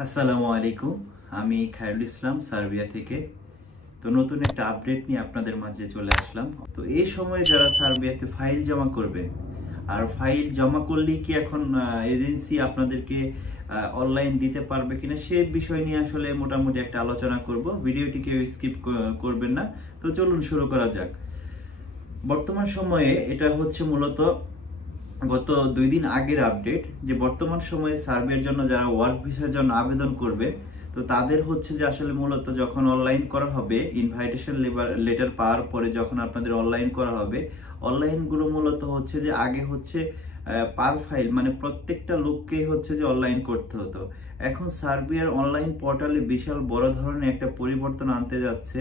আসসালামু আলাইকুম। আমি খায়রুল ইসলাম সার্বিয়া থেকে। তো নতুন একটা আপডেট নিয়ে আপনাদের মাঝে চলে আসলাম। তো এই সময় যারা সার্বিয়াতে ফাইল জমা করবেন, আর ফাইল জমা করলেই কি এখন এজেন্সি আপনাদেরকে অনলাইন দিতে পারবে কিনা সেই বিষয় নিয়ে আসলে মোটামুটি একটা আলোচনা করব। ভিডিওটিকে স্কিপ করবেন না। তো চলুন শুরু করা যাক। বর্তমান সময়ে এটা হচ্ছে মূলত গত 2 দিন আগের আপডেট, যে বর্তমান সময়ে সার্বিয়ার জন্য যারা ওয়ার্ক ভিসার জন্য আবেদন করবে, তো তাদের হচ্ছে যে আসলে মূলত যখন অনলাইন করা হবে, ইনভাইটেশন লেটার পাওয়ার পরে যখন আপনাদের অনলাইন করা হবে, অনলাইনগুলো মূলত হচ্ছে যে আগে হচ্ছে পার ফাইল মানে প্রত্যেকটা লোককেই হচ্ছে যে অনলাইন করতে হতো। এখন সার্বিয়ার অনলাইন পোর্টালে বিশাল বড় ধরনের একটা পরিবর্তন আনতে যাচ্ছে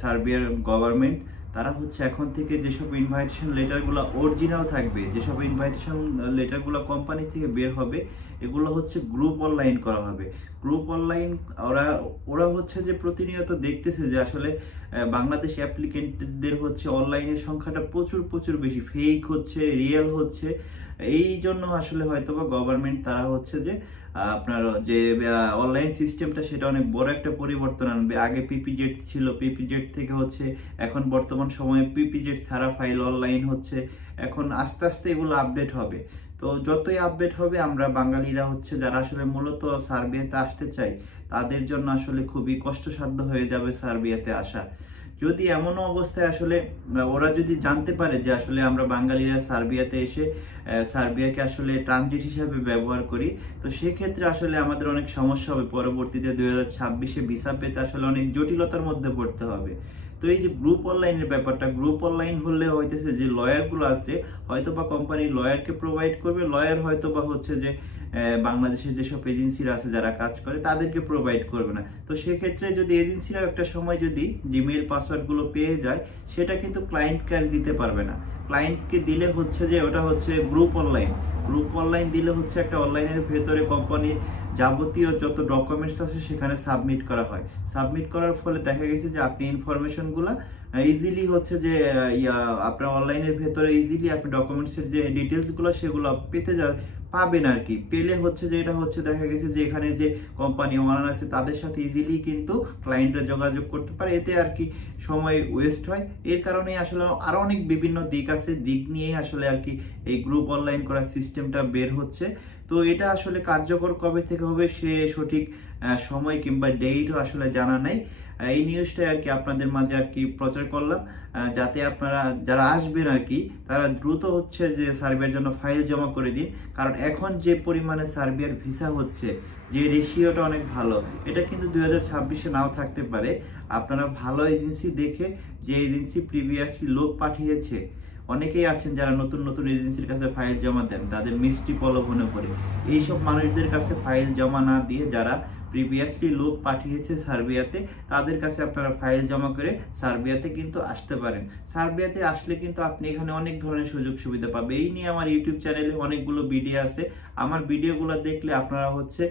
সার্বিয়ার গভর্নমেন্ট। তারা হচ্ছে এখন থেকে যেসব ইনভাইটেশন লেটারগুলো অরিজিনাল থাকবে, যেসব ইনভাইটেশন লেটারগুলো কোম্পানি থেকে বের হবে, এগুলো হচ্ছে গ্রুপ অনলাইন করা হবে। গ্রুপ অনলাইন ওরা ওরা হচ্ছে যে প্রতিনিয়ত দেখতেছে যে আসলে বাংলাদেশ অ্যাপ্লিকেন্টদের হচ্ছে অনলাইনের সংখ্যাটা প্রচুর প্রচুর বেশি, ফেক হচ্ছে, রিয়েল হচ্ছে। এই জন্য আসলে হয়তোবা গভর্নমেন্ট তারা হচ্ছে যে আপনার যে অনলাইন সিস্টেমটা সেটা অনেক বড় একটা পরিবর্তন আনবে। আগে পিপিজেড ছিল, পিপিজেড থেকে হচ্ছে এখন বর্তমান সময়ে পিপিজেড ছাড়া ফাইল অনলাইন হচ্ছে। এখন আস্তে আস্তে এগুলো আপডেট হবে। তো যতই আপডেট হবে, আমরা বাঙালিরা হচ্ছে যারা আসলে মূলত সার্বিয়াতে আসতে চাই, তাদের জন্য আসলে খুবই কষ্টসাধ্য হয়ে যাবে সার্বিয়াতে আসা। যদি এমনও অবস্থায় আসলে ওরা যদি জানতে পারে যে আসলে আমরা বাঙালিরা সার্বিয়াতে এসে সার্বিয়াকে আসলে ট্রানজিট হিসাবে ব্যবহার করি, তো সেক্ষেত্রে আসলে আমাদের অনেক সমস্যা হবে। পরবর্তীতে 2026-এ ভিসা পেতে আসলে অনেক জটিলতার মধ্যে পড়তে হবে। তো এই যে গ্রুপ অনলাইনের ব্যাপারটা, গ্রুপ অনলাইন হলে হইতেছে যে লয়ারগুলো আছে, হয়তো বা কোম্পানি লয়ারকে প্রোভাইড করবে, লয়ার হয়তো বা হচ্ছে যে বাংলাদেশের যেসব এজেন্সিরা আছে যারা কাজ করে তাদেরকে প্রোভাইড করবে না। তো সেক্ষেত্রে যদি এজেন্সিরা একটা সময় যদি জিমেইল পাসওয়ার্ডগুলো পেয়ে যায়, সেটা কিন্তু ক্লায়েন্টকে আর দিতে পারবে না। ক্লায়েন্টকে দিলে হচ্ছে যে ওটা হচ্ছে গ্রুপ অনলাইন। গ্রুপ অনলাইন দিলে হচ্ছে একটা অনলাইনের ভেতরে কোম্পানির যাবতীয় যত ডকুমেন্টস আছে সেখানে সাবমিট করা হয়। সাবমিট করার ফলে দেখা গেছে যে আপনি ইনফরমেশনগুলো ইজিলি হচ্ছে যে আপনার অনলাইনের ভেতরে ইজিলি আপনি ডকুমেন্টসের যে ডিটেলসগুলো সেগুলো পাবেন আর কি। পেলে হচ্ছে যে এটা হচ্ছে দেখা গেছে যে এখানে যে কোম্পানি ওনার আছে তাদের সাথে ইজিলি কিন্তু ক্লায়েন্টরা যোগাযোগ করতে পারে, এতে আর কি সময় ওয়েস্ট হয়। এর কারণে আসলে আরো অনেক বিভিন্ন দিক আছে, দিক নিয়ে আসলে আর কি এই গ্রুপ অনলাইন করার সিস্টেমটা বের হচ্ছে। তো এটা আসলে কার্যকর কবে থেকে হবে সে সঠিক সময় কিংবা ডেটও আসলে জানা নাই। এই নিউজটা আর কি আপনাদের মাঝে আর কি প্রচার করলাম, যাতে আপনারা যারা আসবেন আর কি তারা দ্রুত হচ্ছে যে সার্বিয়ার জন্য ফাইল জমা করে দিন। কারণ এখন যে পরিমাণে সার্বিয়ার ভিসা হচ্ছে, যে রেশিওটা অনেক ভালো, এটা কিন্তু 2026-এ নাও থাকতে পারে। আপনারা ভালো এজেন্সি দেখে, যে এজেন্সি প্রিভিয়াসলি লোক পাঠিয়েছে, অনেকেই আছেন যারা নতুন নতুন এজেন্সির কাছে ফাইল জমা দেন, তাদের মিষ্টি প্রলোভনে পড়ে এইসব মানুষদের কাছে ফাইল জমা না দিয়ে যারা প্রিভিয়াসলি লোক পাঠিয়েছে সার্বিয়াতে, তাদের কাছে আপনারা ফাইল জমা করে সার্বিয়াতে কিন্তু আসতে পারেন। সার্বিয়াতে আসলে কিন্তু আপনি এখানে অনেক ধরনের সুযোগ সুবিধা পাবেন। এই নিয়ে আমার ইউটিউব চ্যানেলে অনেকগুলো ভিডিও আছে। আমার ভিডিওগুলো দেখলে আপনারা হচ্ছে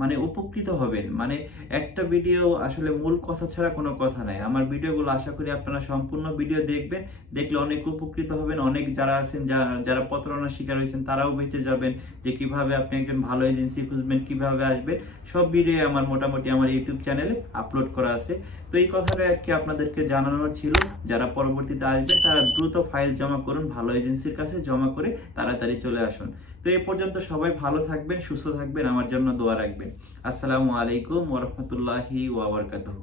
মানে উপকৃত হবেন। মানে একটা ভিডিও আসলে মূল কথা ছাড়া কোনো কথা নাই। আমার ভিডিওগুলো আশা করি আপনারা সম্পূর্ণ ভিডিও দেখবেন, দেখলে অনেক উপকৃত হবেন। অনেক যারা আছেন যারা প্রতারণার শিকার হয়েছেন তারাও বেঁচে যাবেন, যে কিভাবে আপনি একজন ভালো এজেন্সি খুঁজবেন, কিভাবে আসবেন, সব ভিডিও আমার মোটামুটি আমার ইউটিউব চ্যানেলে আপলোড করা আছে। তো এই কথাটা আর কি আপনাদেরকে জানানোর ছিল। যারা পরবর্তীতে আসবেন তারা দ্রুত ফাইল জমা করুন, ভালো এজেন্সির কাছে জমা করে তাড়াতাড়ি চলে আসুন। তো এই পর্যন্ত সবাই ভালো থাকবেন, সুস্থ থাকবেন, আমার জন্য দোয়া রাখবেন। আসসালামু আলাইকুম ওয়া রাহমাতুল্লাহি ওয়া বারাকাতুহু।